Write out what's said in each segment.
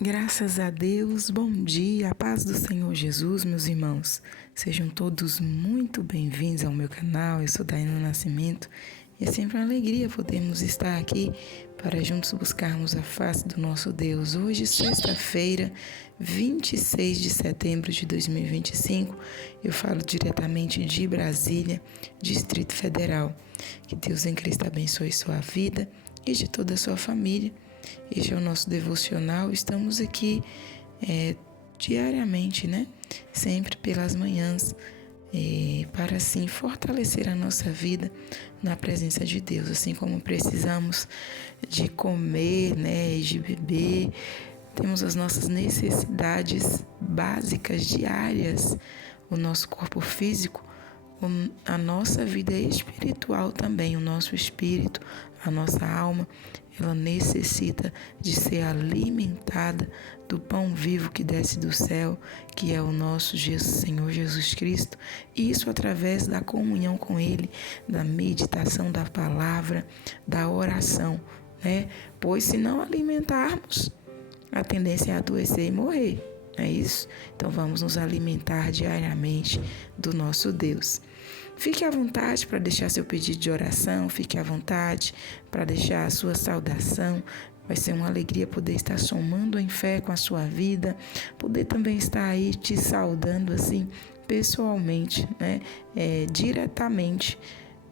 Graças a Deus, bom dia, a paz do Senhor Jesus, meus irmãos. Sejam todos muito bem-vindos ao meu canal. Eu sou Daina Nascimento e é sempre uma alegria podermos estar aqui para juntos buscarmos a face do nosso Deus. Hoje, sexta-feira, 26 de setembro de 2025, eu falo diretamente de Brasília, Distrito Federal. Que Deus em Cristo abençoe sua vida e de toda a sua família. Este é o nosso devocional. Estamos aqui diariamente, sempre pelas manhãs, para assim fortalecer a nossa vida na presença de Deus. Assim como precisamos de comer, e de beber, temos as nossas necessidades básicas diárias, o nosso corpo físico, a nossa vida espiritual também, o nosso espírito, a nossa alma, ela necessita de ser alimentada do pão vivo que desce do céu, que é o nosso Senhor Jesus Cristo, e isso através da comunhão com Ele, da meditação da palavra, da oração, Pois se não alimentarmos, a tendência é adoecer e morrer. É isso? Então vamos nos alimentar diariamente do nosso Deus. Fique à vontade para deixar seu pedido de oração, fique à vontade para deixar a sua saudação. Vai ser uma alegria poder estar somando em fé com a sua vida, poder também estar aí te saudando assim pessoalmente, diretamente.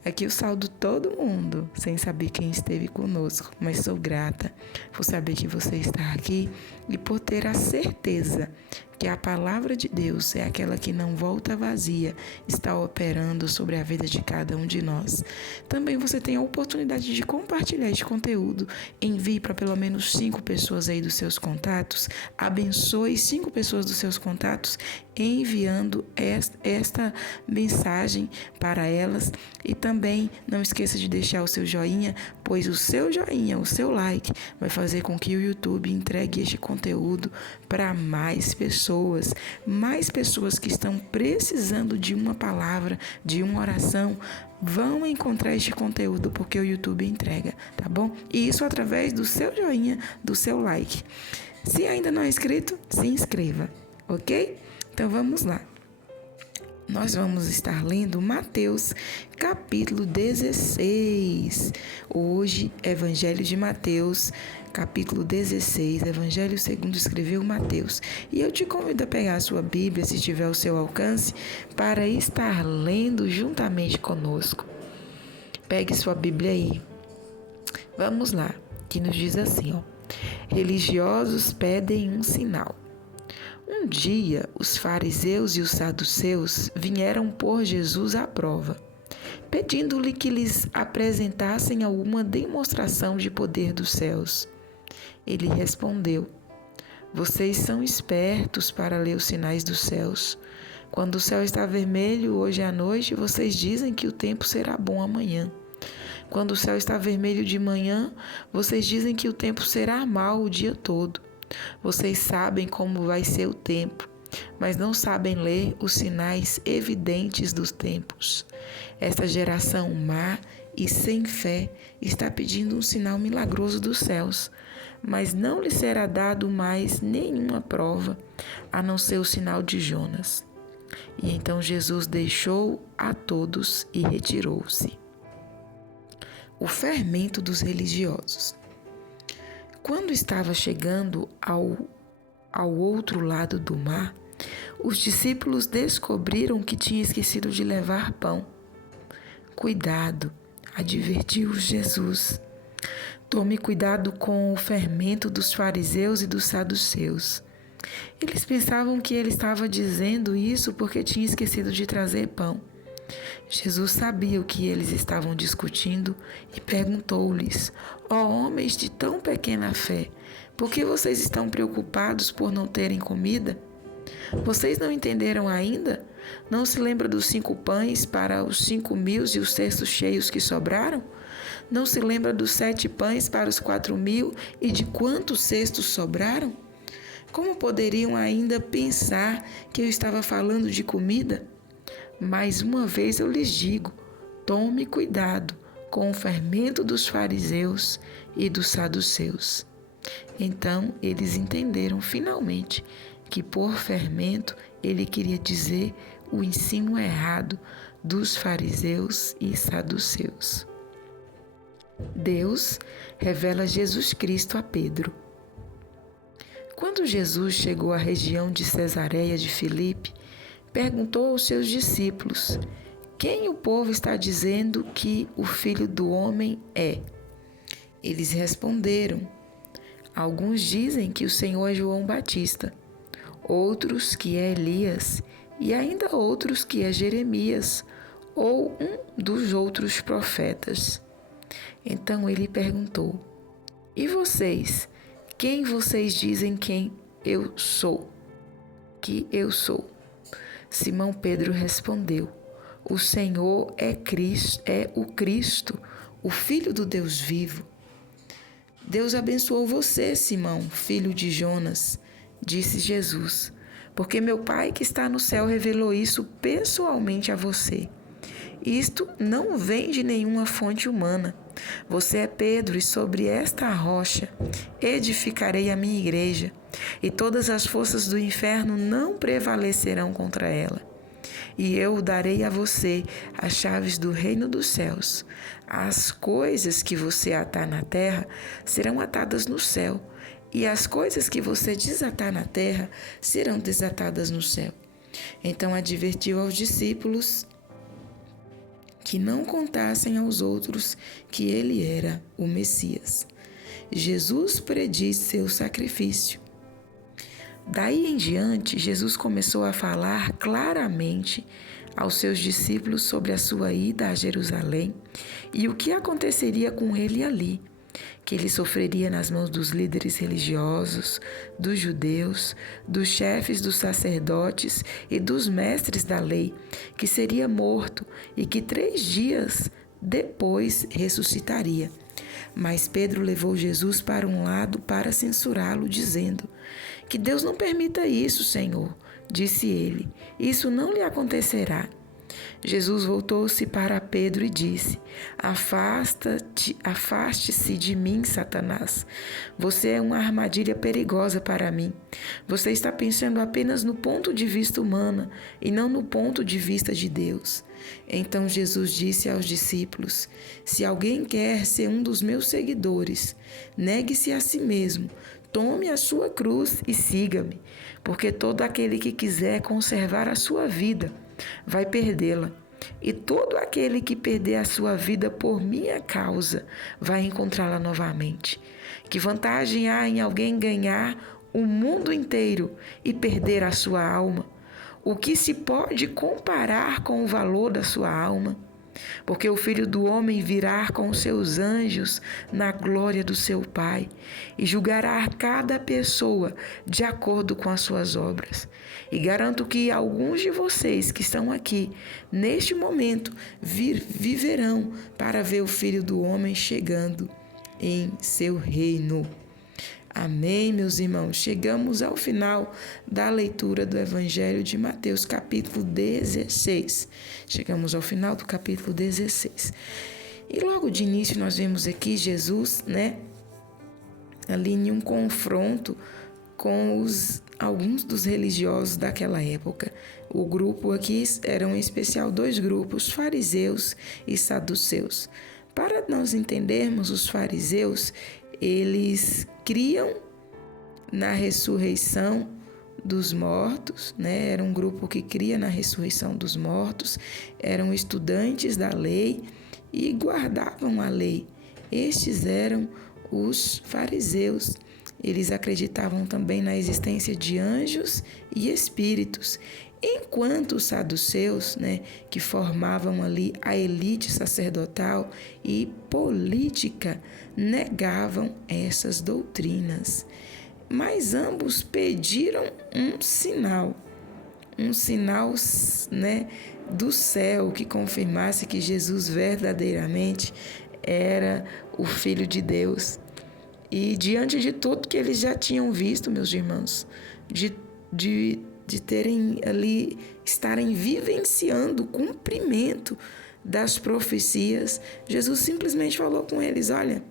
Aqui eu saúdo todo mundo, sem saber quem esteve conosco, mas sou grata por saber que você está aqui e por ter a certeza que a palavra de Deus é aquela que não volta vazia, está operando sobre a vida de cada um de nós. Também você tem a oportunidade de compartilhar este conteúdo, envie para pelo menos 5 pessoas aí dos seus contatos, abençoe 5 pessoas dos seus contatos, enviando esta mensagem para elas. E também não esqueça de deixar o seu joinha, pois o seu joinha, o seu like, vai fazer com que o YouTube entregue este conteúdo para mais pessoas que estão precisando de uma palavra, de uma oração, vão encontrar este conteúdo porque o YouTube entrega, tá bom? E isso através do seu joinha, do seu like. Se ainda não é inscrito, se inscreva, ok? Então vamos lá. Nós vamos estar lendo Mateus, capítulo 16. Hoje, Evangelho de Mateus, capítulo 16, Evangelho segundo escreveu Mateus. E eu te convido a pegar a sua Bíblia, se tiver ao seu alcance, para estar lendo juntamente conosco. Pegue sua Bíblia aí. Vamos lá, que nos diz assim, religiosos pedem um sinal. Um dia, os fariseus e os saduceus vieram pôr Jesus à prova, pedindo-lhe que lhes apresentassem alguma demonstração de poder dos céus. Ele respondeu: vocês são espertos para ler os sinais dos céus. Quando o céu está vermelho hoje à noite, vocês dizem que o tempo será bom amanhã. Quando o céu está vermelho de manhã, vocês dizem que o tempo será mau o dia todo. Vocês sabem como vai ser o tempo, mas não sabem ler os sinais evidentes dos tempos. Esta geração má e sem fé está pedindo um sinal milagroso dos céus, mas não lhe será dado mais nenhuma prova, a não ser o sinal de Jonas. E então Jesus deixou a todos e retirou-se. O fermento dos religiosos. Quando estava chegando ao outro lado do mar, os discípulos descobriram que tinha esquecido de levar pão. Cuidado, advertiu Jesus. Tome cuidado com o fermento dos fariseus e dos saduceus. Eles pensavam que ele estava dizendo isso porque tinha esquecido de trazer pão. Jesus sabia o que eles estavam discutindo e perguntou-lhes: homens de tão pequena fé, por que vocês estão preocupados por não terem comida? Vocês não entenderam ainda? Não se lembra dos 5 pães para os 5.000 e os cestos cheios que sobraram? Não se lembra dos 7 pães para os 4.000 e de quantos cestos sobraram? Como poderiam ainda pensar que eu estava falando de comida? Mais uma vez eu lhes digo, tome cuidado com o fermento dos fariseus e dos saduceus. Então eles entenderam finalmente que por fermento ele queria dizer o ensino errado dos fariseus e saduceus. Deus revela Jesus Cristo a Pedro. Quando Jesus chegou à região de Cesareia de Filipe, perguntou aos seus discípulos: quem o povo está dizendo que o Filho do Homem é? Eles responderam: alguns dizem que o Senhor é João Batista, outros que é Elias e ainda outros que é Jeremias ou um dos outros profetas. Então ele perguntou: e vocês? Quem vocês dizem quem eu sou? Que eu sou? Simão Pedro respondeu: o Senhor é o Cristo, o Filho do Deus vivo. Deus abençoou você, Simão, filho de Jonas, disse Jesus, porque meu Pai que está no céu revelou isso pessoalmente a você. Isto não vem de nenhuma fonte humana. Você é Pedro, e sobre esta rocha edificarei a minha igreja, e todas as forças do inferno não prevalecerão contra ela. E eu darei a você as chaves do reino dos céus. As coisas que você atar na terra serão atadas no céu, e as coisas que você desatar na terra serão desatadas no céu. Então advertiu aos discípulos que não contassem aos outros que ele era o Messias. Jesus prediz seu sacrifício. Daí em diante, Jesus começou a falar claramente aos seus discípulos sobre a sua ida a Jerusalém e o que aconteceria com ele ali, que ele sofreria nas mãos dos líderes religiosos, dos judeus, dos chefes dos sacerdotes e dos mestres da lei, que seria morto e que 3 dias depois ressuscitaria. Mas Pedro levou Jesus para um lado para censurá-lo, dizendo: que Deus não permita isso, Senhor, disse ele, isso não lhe acontecerá. Jesus voltou-se para Pedro e disse: afaste-se de mim, Satanás. Você é uma armadilha perigosa para mim. Você está pensando apenas no ponto de vista humano e não no ponto de vista de Deus. Então Jesus disse aos discípulos: se alguém quer ser um dos meus seguidores, negue-se a si mesmo, tome a sua cruz e siga-me, porque todo aquele que quiser conservar a sua vida vai perdê-la. E todo aquele que perder a sua vida por minha causa vai encontrá-la novamente. Que vantagem há em alguém ganhar o mundo inteiro e perder a sua alma? O que se pode comparar com o valor da sua alma? Porque o Filho do Homem virá com os seus anjos na glória do seu Pai e julgará cada pessoa de acordo com as suas obras. E garanto que alguns de vocês que estão aqui, neste momento, viverão para ver o Filho do Homem chegando em seu reino. Amém, meus irmãos? Chegamos ao final da leitura do Evangelho de Mateus, capítulo 16. Chegamos ao final do capítulo 16. E logo de início nós vemos aqui Jesus, ali em um confronto com alguns dos religiosos daquela época. O grupo aqui eram em especial 2 grupos, fariseus e saduceus. Para nós entendermos, os fariseus, eles criam na ressurreição dos mortos, Era um grupo que cria na ressurreição dos mortos, eram estudantes da lei e guardavam a lei. Estes eram os fariseus. Eles acreditavam também na existência de anjos e espíritos, enquanto os saduceus, que formavam ali a elite sacerdotal e política, negavam essas doutrinas. Mas ambos pediram um sinal do céu que confirmasse que Jesus verdadeiramente era o Filho de Deus. E diante de tudo que eles já tinham visto, meus irmãos, de terem ali, estarem vivenciando o cumprimento das profecias, Jesus simplesmente falou com eles: olha,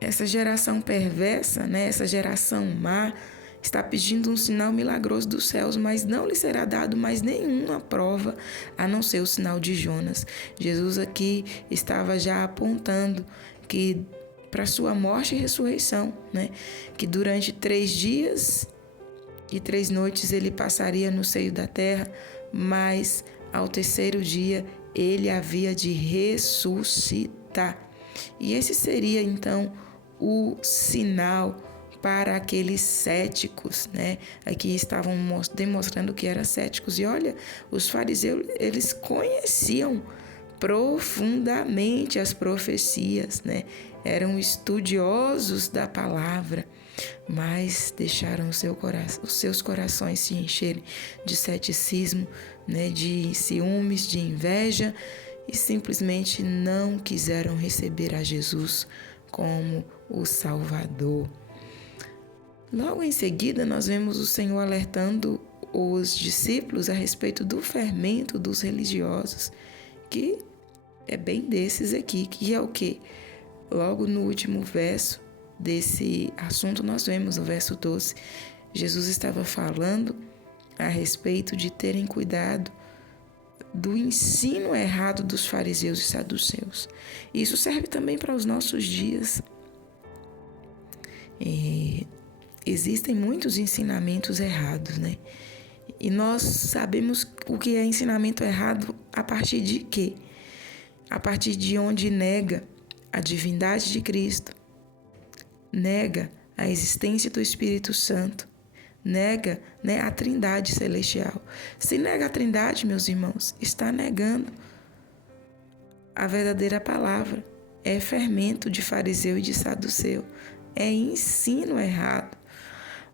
essa geração perversa, né, essa geração má, está pedindo um sinal milagroso dos céus, mas não lhe será dado mais nenhuma prova a não ser o sinal de Jonas. Jesus aqui estava já apontando que para sua morte e ressurreição, né, que durante 3 dias e 3 noites ele passaria no seio da terra, mas ao terceiro dia ele havia de ressuscitar. E esse seria então o sinal para aqueles céticos, né? Aqui estavam demonstrando que eram céticos. E olha, os fariseus, eles conheciam profundamente as profecias, né? Eram estudiosos da palavra, mas deixaram os seus corações se encherem de ceticismo, né? De ciúmes, de inveja, e simplesmente não quiseram receber a Jesus como o Salvador. Logo em seguida, nós vemos o Senhor alertando os discípulos a respeito do fermento dos religiosos, que é bem desses aqui, que é o quê? Logo no último verso desse assunto, nós vemos o verso 12. Jesus estava falando a respeito de terem cuidado do ensino errado dos fariseus e saduceus. Isso serve também para os nossos dias. Existem muitos ensinamentos errados, né? E nós sabemos o que é ensinamento errado a partir de quê? A partir de onde nega a divindade de Cristo, nega a existência do Espírito Santo, nega, né, a Trindade celestial. Se nega a Trindade, meus irmãos, está negando a verdadeira palavra. É fermento de fariseu e de saduceu. É ensino errado.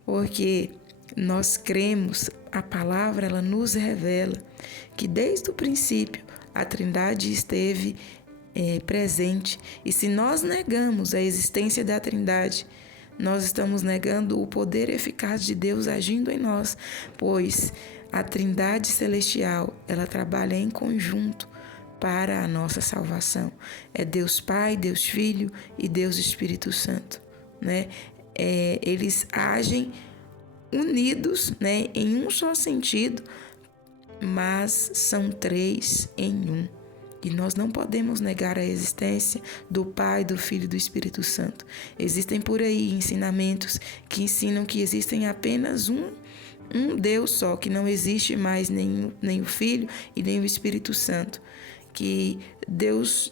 Porque nós cremos, a palavra ela nos revela que desde o princípio a Trindade esteve presente. E se nós negamos a existência da Trindade, nós estamos negando o poder eficaz de Deus agindo em nós, pois a Trindade celestial ela trabalha em conjunto para a nossa salvação. É Deus Pai, Deus Filho e Deus Espírito Santo, né? Eles agem unidos, né, em um só sentido, mas são 3 em 1. E nós não podemos negar a existência do Pai, do Filho e do Espírito Santo. Existem por aí ensinamentos que ensinam que existem apenas um Deus só, que não existe mais nem o Filho e nem o Espírito Santo. Que Deus,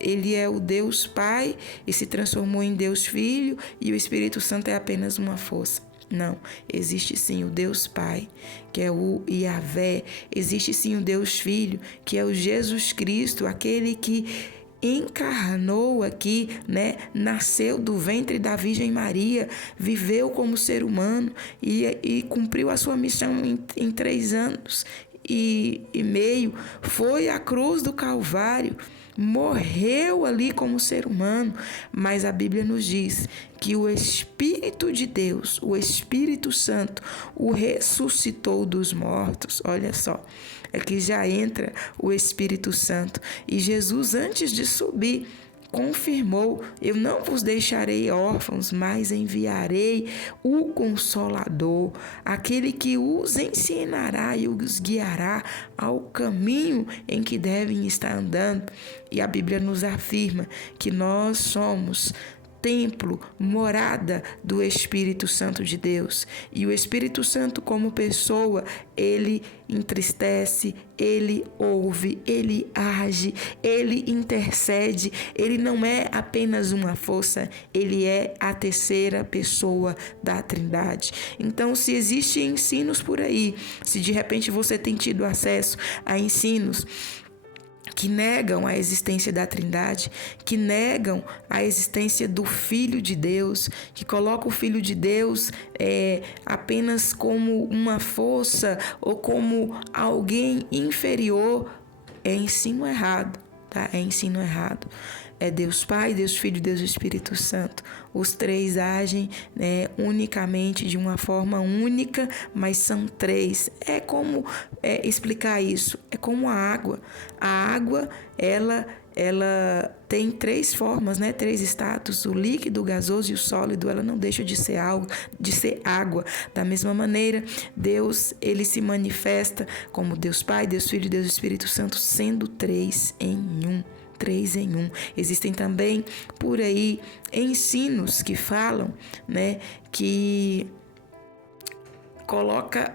ele é o Deus Pai e se transformou em Deus Filho, e o Espírito Santo é apenas uma força. Não, existe sim o Deus Pai, que é o Yahvé. Existe sim o Deus Filho, que é o Jesus Cristo, aquele que encarnou aqui, né? Nasceu do ventre da Virgem Maria, viveu como ser humano e cumpriu a sua missão em 3 anos e meio, foi à cruz do Calvário, morreu ali como ser humano, mas a Bíblia nos diz que o Espírito de Deus, o Espírito Santo, o ressuscitou dos mortos. Olha só, aqui já entra o Espírito Santo. E Jesus, antes de subir, confirmou: eu não vos deixarei órfãos, mas enviarei o Consolador, aquele que os ensinará e os guiará ao caminho em que devem estar andando. E a Bíblia nos afirma que nós somos templo, morada do Espírito Santo de Deus. E o Espírito Santo, como pessoa, ele entristece, ele ouve, ele age, ele intercede. Ele não é apenas uma força, ele é a terceira pessoa da Trindade. Então, se existem ensinos por aí, se de repente você tem tido acesso a ensinos que negam a existência da Trindade, que negam a existência do Filho de Deus, que colocam o Filho de Deus apenas como uma força ou como alguém inferior, é ensino errado, tá? É ensino errado. É Deus Pai, Deus Filho e Deus Espírito Santo. Os 3 agem, né, unicamente, de uma forma única, mas são 3. É como explicar isso? É como a água. A água, ela ela tem 3 formas, né? 3 status: o líquido, o gasoso e o sólido. Ela não deixa de ser algo, de ser água. Da mesma maneira, Deus, ele se manifesta como Deus Pai, Deus Filho e Deus Espírito Santo, sendo 3 em 1. 3 em 1. Existem também por aí ensinos que falam, né, que coloca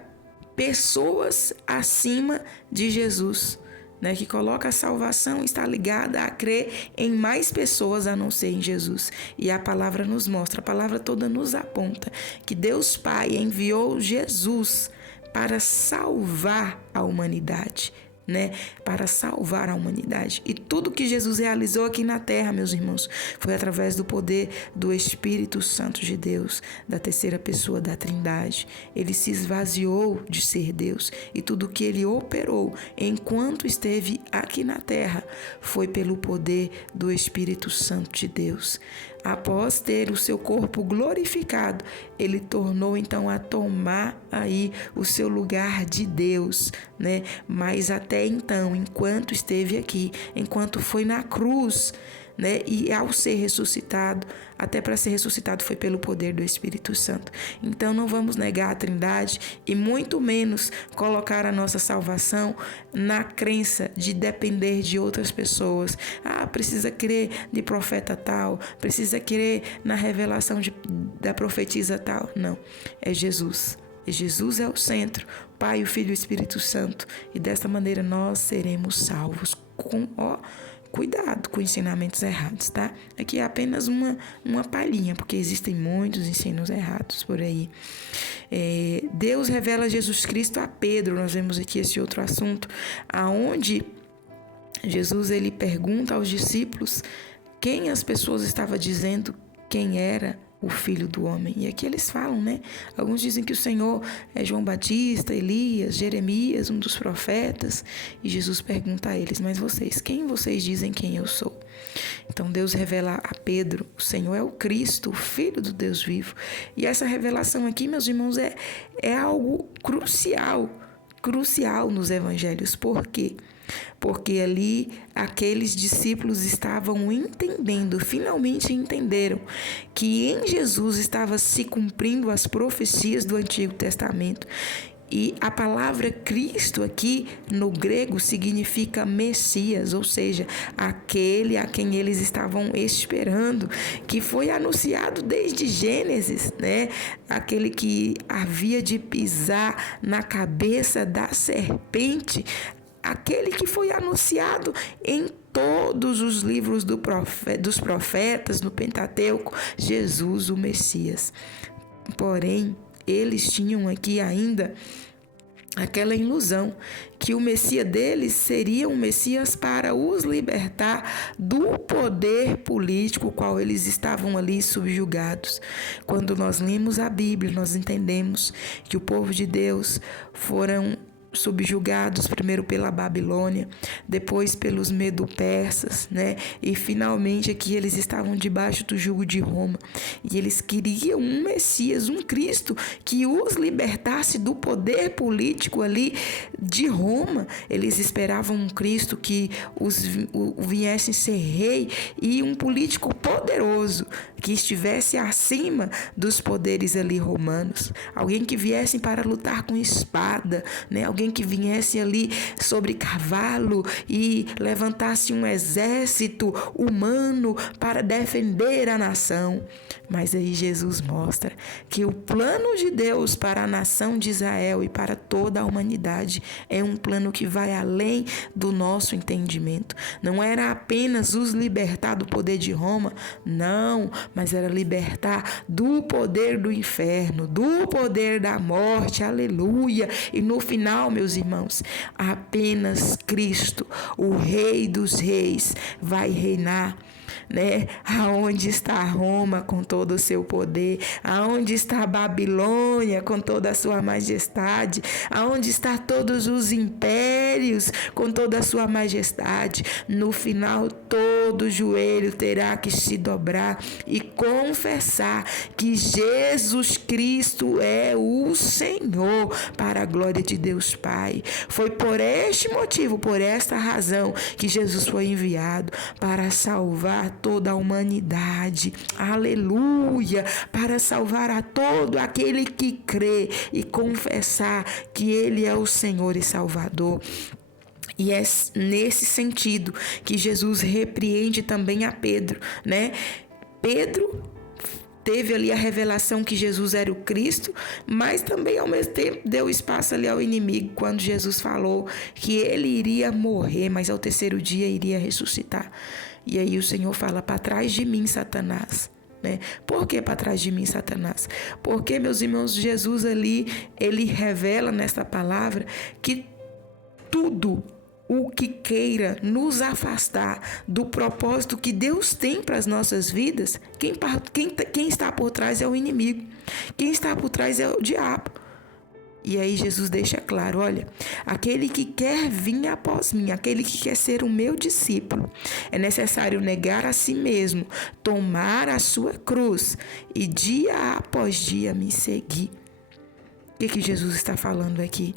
pessoas acima de Jesus, né, que coloca a salvação, está ligada a crer em mais pessoas a não ser em Jesus. E a palavra nos mostra, a palavra toda nos aponta que Deus Pai enviou Jesus para salvar a humanidade, né? Para salvar a humanidade. E tudo que Jesus realizou aqui na terra, meus irmãos, foi através do poder do Espírito Santo de Deus, da terceira pessoa da Trindade. Ele se esvaziou de ser Deus e tudo que ele operou enquanto esteve aqui na terra foi pelo poder do Espírito Santo de Deus. Após ter o seu corpo glorificado, ele tornou então a tomar aí o seu lugar de Deus, né? Mas até então, enquanto esteve aqui, enquanto foi na cruz, né? E ao ser ressuscitado, até para ser ressuscitado foi pelo poder do Espírito Santo. Então não vamos negar a Trindade e muito menos colocar a nossa salvação na crença de depender de outras pessoas. Precisa crer de profeta tal, precisa crer na revelação da profetisa tal. Não, é Jesus. Jesus é o centro, Pai, o Filho e o Espírito Santo. E desta maneira nós seremos salvos cuidado com ensinamentos errados, tá? Aqui é apenas uma palhinha, porque existem muitos ensinos errados por aí. Deus revela Jesus Cristo a Pedro. Nós vemos aqui esse outro assunto, aonde Jesus ele pergunta aos discípulos quem as pessoas estavam dizendo quem era o Filho do Homem. E aqui eles falam, né? Alguns dizem que o Senhor é João Batista, Elias, Jeremias, um dos profetas. E Jesus pergunta a eles: mas vocês, quem vocês dizem quem eu sou? Então Deus revela a Pedro: o Senhor é o Cristo, o Filho do Deus vivo. E essa revelação aqui, meus irmãos, é algo crucial nos evangelhos. Por quê? Porque ali aqueles discípulos estavam entendendo, finalmente entenderam que em Jesus estava se cumprindo as profecias do Antigo Testamento. E a palavra Cristo aqui no grego significa Messias, ou seja, aquele a quem eles estavam esperando, que foi anunciado desde Gênesis, né? Aquele que havia de pisar na cabeça da serpente, aquele que foi anunciado em todos os livros dos profetas, no Pentateuco, Jesus, o Messias. Porém, eles tinham aqui ainda aquela ilusão que o Messias deles seria um Messias para os libertar do poder político qual eles estavam ali subjugados. Quando nós lemos a Bíblia, nós entendemos que o povo de Deus foram subjugados primeiro pela Babilônia, depois pelos medo-persas, né? E finalmente aqui eles estavam debaixo do jugo de Roma. E eles queriam um Messias, um Cristo que os libertasse do poder político ali de Roma. Eles esperavam um Cristo que viesse ser rei e um político poderoso que estivesse acima dos poderes ali romanos. Alguém que viesse para lutar com espada, né? Alguém que viesse ali sobre cavalo e levantasse um exército humano para defender a nação. Mas aí Jesus mostra que o plano de Deus para a nação de Israel e para toda a humanidade é um plano que vai além do nosso entendimento. Não era apenas os libertar do poder de Roma, não, mas era libertar do poder do inferno, do poder da morte, aleluia. E no final, meus irmãos, apenas Cristo, o Rei dos Reis, vai reinar né? Aonde está Roma com todo o seu poder? Aonde está a Babilônia com toda a sua majestade? Aonde está todos os impérios com toda a sua majestade? No final, todo joelho terá que se dobrar e confessar que Jesus Cristo é o Senhor, para a glória de Deus Pai. Foi por este motivo, por esta razão, que Jesus foi enviado para salvar toda a humanidade. Aleluia! Para salvar a todo aquele que crê e confessar que Ele é o Senhor e Salvador. E é nesse sentido que Jesus repreende também a Pedro, né? Pedro teve ali a revelação que Jesus era o Cristo, mas também ao mesmo tempo deu espaço ali ao inimigo quando Jesus falou que ele iria morrer, mas ao terceiro dia iria ressuscitar. E aí o Senhor fala: para trás de mim, Satanás. Né? Por que para trás de mim, Satanás? Porque, meus irmãos, Jesus ali, ele revela nessa palavra que tudo o que queira nos afastar do propósito que Deus tem para as nossas vidas, quem está por trás é o inimigo. Quem está por trás é o diabo. E aí Jesus deixa claro: olha, aquele que quer vir após mim, aquele que quer ser o meu discípulo, é necessário negar a si mesmo, tomar a sua cruz e dia após dia me seguir. O que Jesus está falando aqui?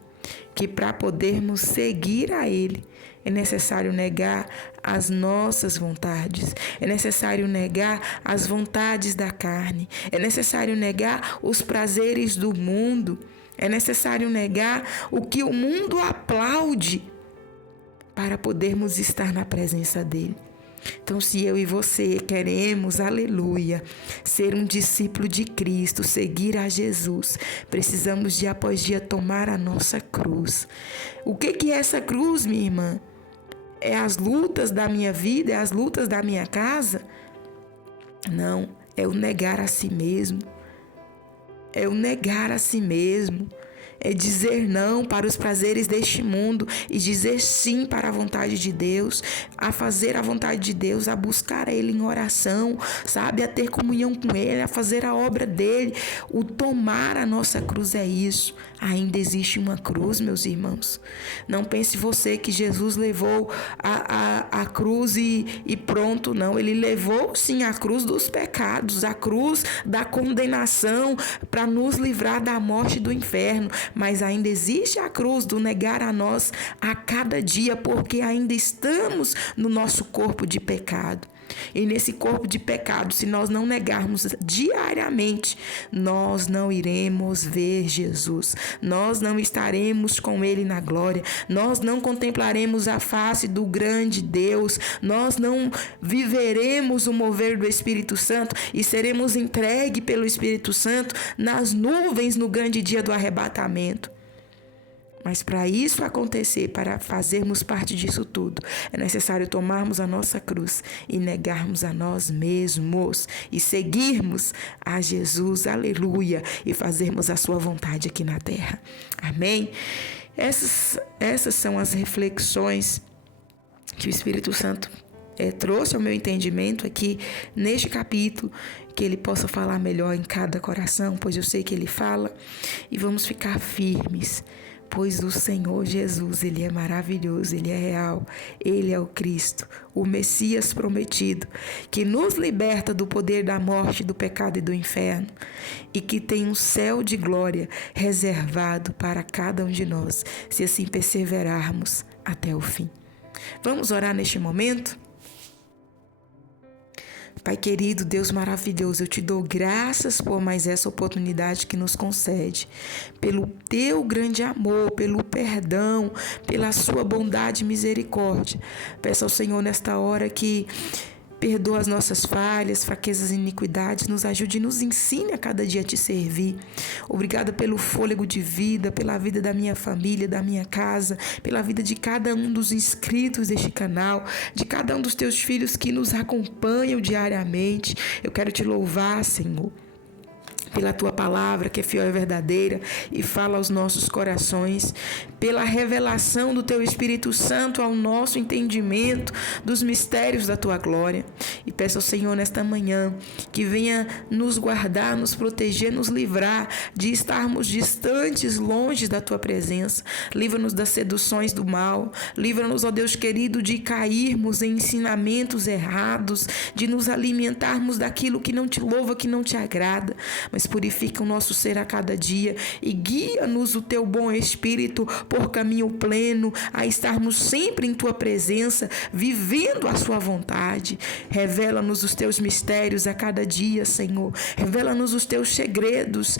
Que para podermos seguir a Ele, é necessário negar as nossas vontades, é necessário negar as vontades da carne, é necessário negar os prazeres do mundo, é necessário negar o que o mundo aplaude para podermos estar na presença dEle. Então, se eu e você queremos, aleluia, ser um discípulo de Cristo, seguir a Jesus, precisamos dia após dia tomar a nossa cruz. O que é essa cruz, minha irmã? É as lutas da minha vida? É as lutas da minha casa? Não, é o negar a si mesmo. É o negar a si mesmo. É dizer não para os prazeres deste mundo e dizer sim para a vontade de Deus, a fazer a vontade de Deus, a buscar a Ele em oração, sabe? A ter comunhão com Ele, a fazer a obra dEle. O tomar a nossa cruz é isso. Ainda existe uma cruz, meus irmãos. Não pense você que Jesus levou a cruz e pronto, não. Ele levou sim a cruz dos pecados, a cruz da condenação para nos livrar da morte e do inferno. Mas ainda existe a cruz do negar a nós a cada dia, porque ainda estamos no nosso corpo de pecado. E nesse corpo de pecado, se nós não negarmos diariamente, nós não iremos ver Jesus. Nós não estaremos com Ele na glória. Nós não contemplaremos a face do grande Deus. Nós não viveremos o mover do Espírito Santo e seremos entregues pelo Espírito Santo nas nuvens no grande dia do arrebatamento. Mas para isso acontecer, para fazermos parte disso tudo, é necessário tomarmos a nossa cruz e negarmos a nós mesmos e seguirmos a Jesus, aleluia, e fazermos a sua vontade aqui na terra. Amém? Essas são as reflexões que o Espírito Santo trouxe ao meu entendimento aqui neste capítulo, que Ele possa falar melhor em cada coração, pois eu sei que Ele fala, e vamos ficar firmes. Pois o Senhor Jesus, Ele é maravilhoso, Ele é real, Ele é o Cristo, o Messias prometido, que nos liberta do poder da morte, do pecado e do inferno, e que tem um céu de glória reservado para cada um de nós, se assim perseverarmos até o fim. Vamos orar neste momento? Pai querido, Deus maravilhoso, eu te dou graças por mais essa oportunidade que nos concede, pelo teu grande amor, pelo perdão, pela sua bondade e misericórdia. Peço ao Senhor nesta hora que perdoa as nossas falhas, fraquezas e iniquidades, nos ajude e nos ensine a cada dia a te servir. Obrigada pelo fôlego de vida, pela vida da minha família, da minha casa, pela vida de cada um dos inscritos deste canal, de cada um dos teus filhos que nos acompanham diariamente. Eu quero te louvar, Senhor, pela tua palavra que é fiel e verdadeira e fala aos nossos corações, pela revelação do teu Espírito Santo ao nosso entendimento dos mistérios da tua glória. E peço ao Senhor nesta manhã que venha nos guardar, nos proteger, nos livrar de estarmos distantes, longe da tua presença. Livra-nos das seduções do mal, livra-nos, ó Deus querido, de cairmos em ensinamentos errados, de nos alimentarmos daquilo que não te louva, que não te agrada, mas purifica o nosso ser a cada dia e guia-nos o teu bom Espírito por caminho pleno, a estarmos sempre em tua presença, vivendo a sua vontade. Revela-nos os teus mistérios a cada dia, Senhor. Revela-nos os teus segredos.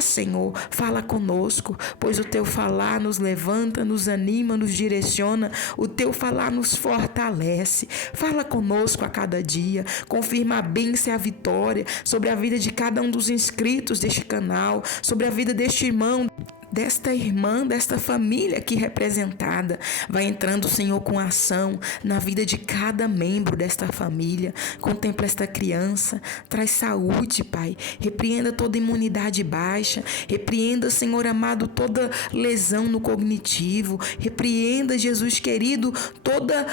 Senhor, fala conosco, pois o teu falar nos levanta, nos anima, nos direciona. O teu falar nos fortalece. Fala conosco a cada dia. Confirma a bênção e a vitória sobre a vida de cada um dos inscritos deste canal, sobre a vida deste irmão, desta irmã, desta família aqui representada. Vai entrando, Senhor, com ação na vida de cada membro desta família. Contempla esta criança, traz saúde, Pai. Repreenda toda imunidade baixa. Repreenda, Senhor amado, toda lesão no cognitivo. Repreenda, Jesus querido, toda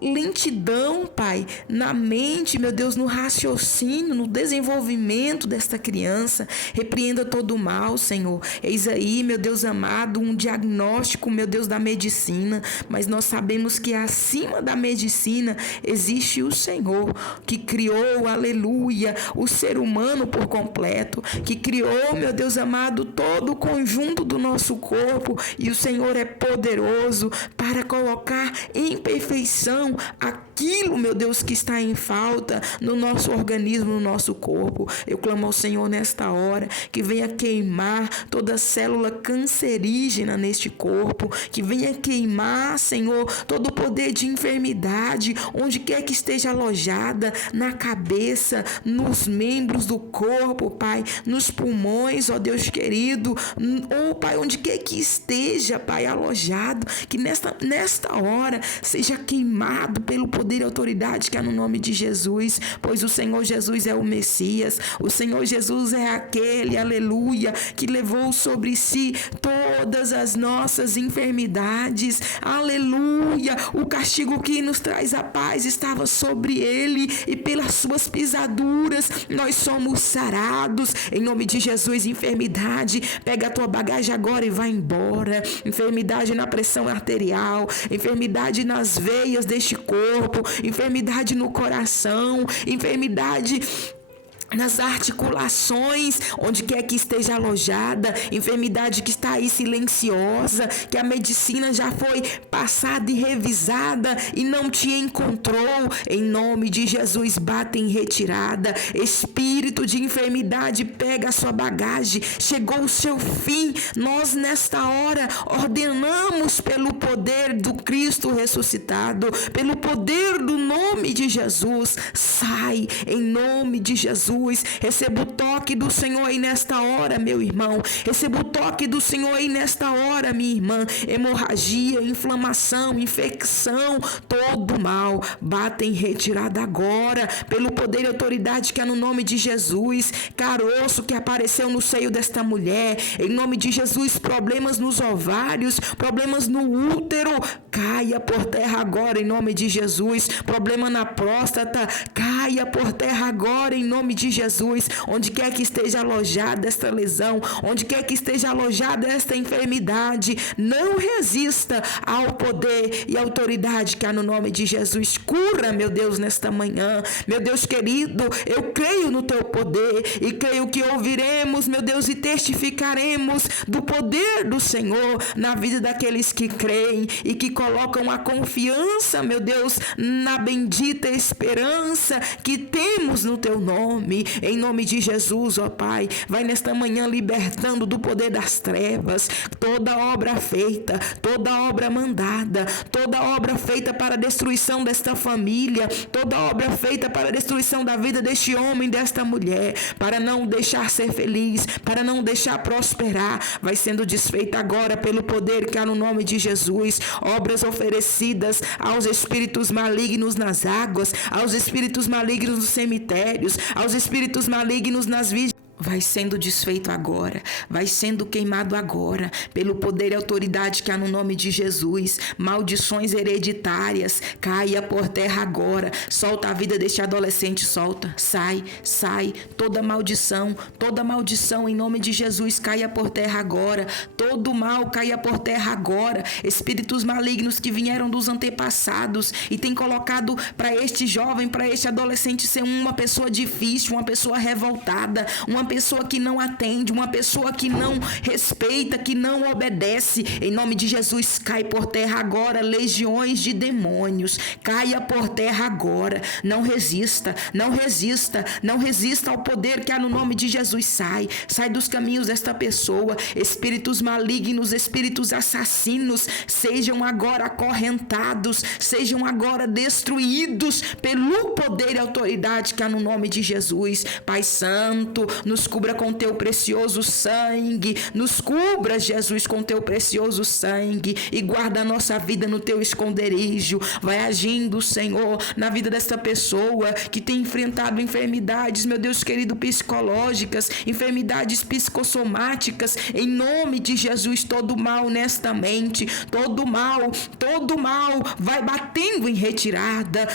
lentidão, Pai, na mente, meu Deus, no raciocínio, no desenvolvimento desta criança. Repreenda todo o mal, Senhor. Eis aí, meu Deus amado, um diagnóstico, meu Deus, da medicina, mas nós sabemos que acima da medicina existe o Senhor, que criou, aleluia, o ser humano por completo, que criou, meu Deus amado, todo o conjunto do nosso corpo, e o Senhor é poderoso para colocar em perfeição aquilo, meu Deus, que está em falta no nosso organismo, no nosso corpo. Eu clamo ao Senhor nesta hora que venha queimar toda célula cancerígena neste corpo, que venha queimar, Senhor, todo o poder de enfermidade, onde quer que esteja alojada, na cabeça, nos membros do corpo, Pai, nos pulmões, ó Deus querido, Pai, onde quer que esteja, Pai, alojado, que nesta hora seja queimado pelo poder e autoridade que há no nome de Jesus, pois o Senhor Jesus é o Messias, o Senhor Jesus é aquele, aleluia, que levou sobre si todas as nossas enfermidades, aleluia, o castigo que nos traz a paz estava sobre ele, e pelas suas pisaduras nós somos sarados, em nome de Jesus. Enfermidade, pega a tua bagagem agora e vai embora. Enfermidade na pressão arterial, enfermidade nas veias deste corpo, enfermidade no coração, enfermidade nas articulações, onde quer que esteja alojada, enfermidade que está aí silenciosa, que a medicina já foi passada e revisada e não te encontrou, em nome de Jesus, bata em retirada. Espírito de enfermidade, pega a sua bagagem, chegou o seu fim. Nós nesta hora ordenamos pelo poder do Cristo ressuscitado, pelo poder do nome de Jesus, sai em nome de Jesus. Receba o toque do Senhor aí nesta hora, meu irmão. Receba o toque do Senhor aí nesta hora, minha irmã. Hemorragia, inflamação, infecção, todo mal, bata em retirada agora, pelo poder e autoridade que há no nome de Jesus. Caroço que apareceu no seio desta mulher, em nome de Jesus. Problemas nos ovários, problemas no útero, caia por terra agora, em nome de Jesus. Problema na próstata, caia por terra agora, em nome de Jesus. Onde quer que esteja alojada esta lesão, onde quer que esteja alojada esta enfermidade, não resista ao poder e autoridade que há no nome de Jesus. Cura, meu Deus, nesta manhã. Meu Deus querido, eu creio no teu poder e creio que ouviremos, meu Deus, e testificaremos do poder do Senhor na vida daqueles que creem e que colocam a confiança, meu Deus, na bendita esperança que temos no teu nome. Em nome de Jesus, ó Pai, vai nesta manhã libertando do poder das trevas toda obra feita, toda obra mandada, toda obra feita para a destruição desta família, toda obra feita para a destruição da vida deste homem, desta mulher, para não deixar ser feliz, para não deixar prosperar, vai sendo desfeita agora pelo poder que há no nome de Jesus. Obras oferecidas aos espíritos malignos nas águas, aos espíritos malignos nos cemitérios, aos espíritos malignos nas vai sendo desfeito agora, vai sendo queimado agora, pelo poder e autoridade que há no nome de Jesus. Maldições hereditárias, caia por terra agora. Solta a vida deste adolescente, solta, sai, toda maldição em nome de Jesus, caia por terra agora. Todo mal caia por terra agora. Espíritos malignos que vieram dos antepassados e tem colocado para este jovem, para este adolescente ser uma pessoa difícil, uma pessoa revoltada, uma pessoa que não atende, uma pessoa que não respeita, que não obedece. Em nome de Jesus, cai por terra agora legiões de demônios. Caia por terra agora. Não resista ao poder que há no nome de Jesus. Sai dos caminhos desta pessoa. Espíritos malignos, espíritos assassinos, sejam agora acorrentados, sejam agora destruídos pelo poder e autoridade que há no nome de Jesus. Pai Santo, nos cubra com teu precioso sangue, nos cubra, Jesus, com teu precioso sangue e guarda a nossa vida no teu esconderijo. Vai agindo, Senhor, na vida desta pessoa que tem enfrentado enfermidades, meu Deus querido, psicológicas, enfermidades psicossomáticas. Em nome de Jesus, todo mal nesta mente, todo mal vai batendo em retirada,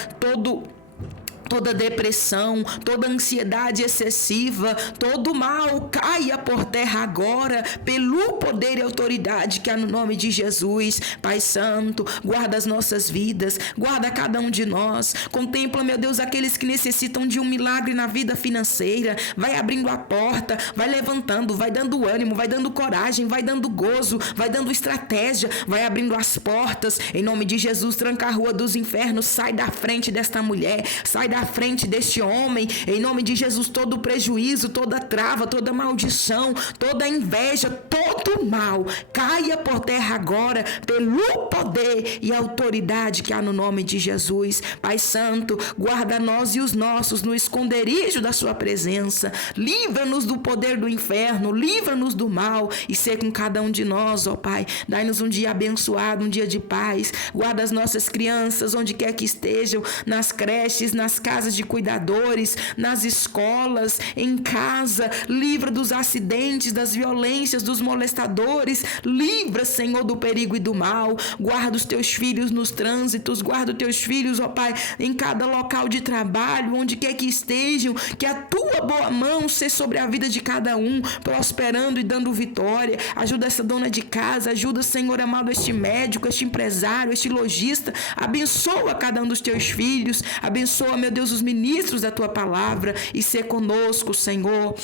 toda depressão, toda ansiedade excessiva, todo mal caia por terra agora, pelo poder e autoridade que há no nome de Jesus. Pai Santo, guarda as nossas vidas, guarda cada um de nós. Contempla, meu Deus, aqueles que necessitam de um milagre na vida financeira. Vai abrindo a porta, vai levantando, vai dando ânimo, vai dando coragem, vai dando gozo, vai dando estratégia, vai abrindo as portas. Em nome de Jesus, tranca a rua dos infernos, sai da frente desta mulher, sai da frente deste homem. Em nome de Jesus, todo prejuízo, toda trava, toda maldição, toda inveja, todo mal caia por terra agora, pelo poder e autoridade que há no nome de Jesus. Pai Santo, guarda nós e os nossos no esconderijo da sua presença. Livra-nos do poder do inferno, livra-nos do mal e ser com cada um de nós, ó Pai. Dai-nos um dia abençoado, um dia de paz. Guarda as nossas crianças onde quer que estejam, nas creches, nas casas de cuidadores, nas escolas, em casa. Livra dos acidentes, das violências, dos molestadores. Livra, Senhor, do perigo e do mal. Guarda os teus filhos nos trânsitos, guarda os teus filhos, ó Pai, em cada local de trabalho, onde quer que estejam, que a tua boa mão seja sobre a vida de cada um, prosperando e dando vitória. Ajuda essa dona de casa, ajuda, Senhor amado, este médico, este empresário, este lojista. Abençoa cada um dos teus filhos, abençoa, meu Deus, os ministros da tua palavra e ser conosco, Senhor,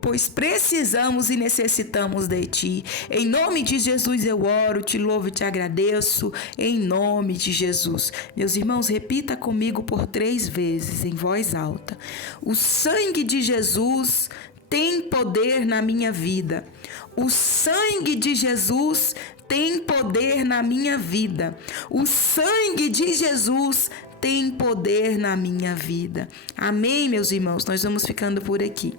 pois precisamos e necessitamos de ti. Em nome de Jesus eu oro, te louvo e te agradeço, em nome de Jesus. Meus irmãos, repita comigo por 3 vezes em voz alta: o sangue de Jesus tem poder na minha vida. O sangue de Jesus tem poder na minha vida. O sangue de Jesus tem poder na minha vida. Amém, meus irmãos? Nós vamos ficando por aqui.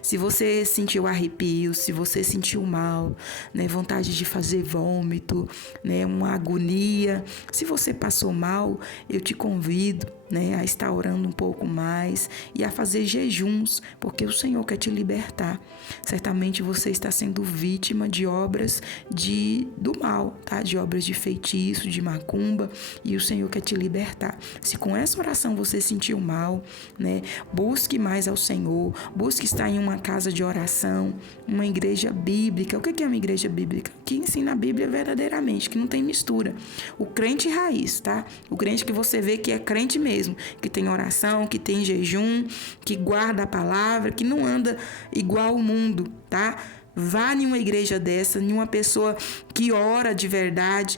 Se você sentiu arrepio, se você sentiu mal, vontade de fazer vômito, uma agonia, se você passou mal, eu te convido a estar orando um pouco mais e a fazer jejuns, porque o Senhor quer te libertar. Certamente você está sendo vítima de obras do mal, tá? De obras de feitiço, de macumba, e o Senhor quer te libertar. Se com essa oração você sentiu mal, busque mais ao Senhor, busque estar em uma casa de oração, uma igreja bíblica. O que é uma igreja bíblica? Que ensina a Bíblia verdadeiramente, que não tem mistura. O crente raiz, tá? O crente que você vê que é crente mesmo, que tem oração, que tem jejum, que guarda a palavra, que não anda igual o mundo, tá? Vá em uma igreja dessa, em uma pessoa que ora de verdade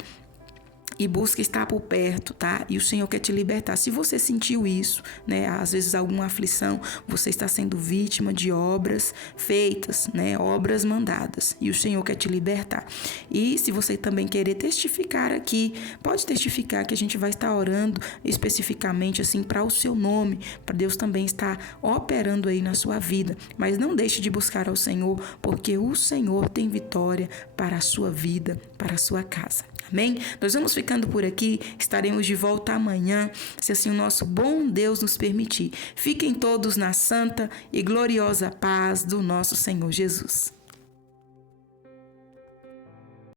e busca estar por perto, tá? E o Senhor quer te libertar. Se você sentiu isso, às vezes alguma aflição, você está sendo vítima de obras feitas, obras mandadas, e o Senhor quer te libertar. E se você também querer testificar aqui, pode testificar, que a gente vai estar orando especificamente assim para o seu nome, para Deus também estar operando aí na sua vida. Mas não deixe de buscar ao Senhor, porque o Senhor tem vitória para a sua vida, para a sua casa. Amém? Nós vamos ficando por aqui, estaremos de volta amanhã, se assim o nosso bom Deus nos permitir. Fiquem todos na santa e gloriosa paz do nosso Senhor Jesus.